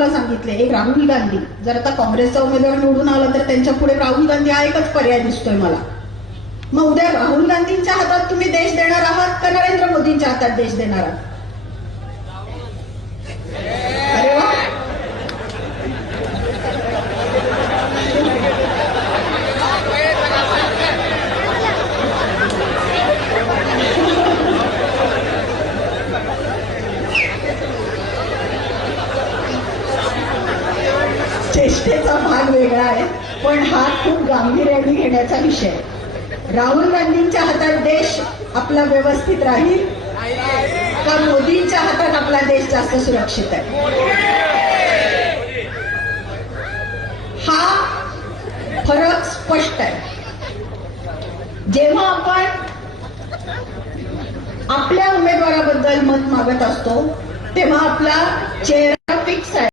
तुम्हाला सांगितले, एक राहुल गांधी, जर आता काँग्रेसचा उमेदवार निवडून आला तर त्यांच्या पुढे राहुल गांधी हा एकच पर्याय दिसतोय मला. मग उद्या राहुल गांधींच्या हातात तुम्ही देश देणार आहात का नरेंद्र मोदींच्या हातात देश देणार आहात? अरे वा, चेष्टेचा भाग वेगळा आहे, पण हा खूप गांभीर्याने घेण्याचा विषय. राहुल गांधींच्या हातात देश आपला व्यवस्थित राहील का मोदींच्या हातात आपला देश जास्त सुरक्षित आहे? हा फरक स्पष्ट आहे. जेव्हा आपण आपल्या उमेदवाराबद्दल मत मागत असतो तेव्हा आपला चेहरा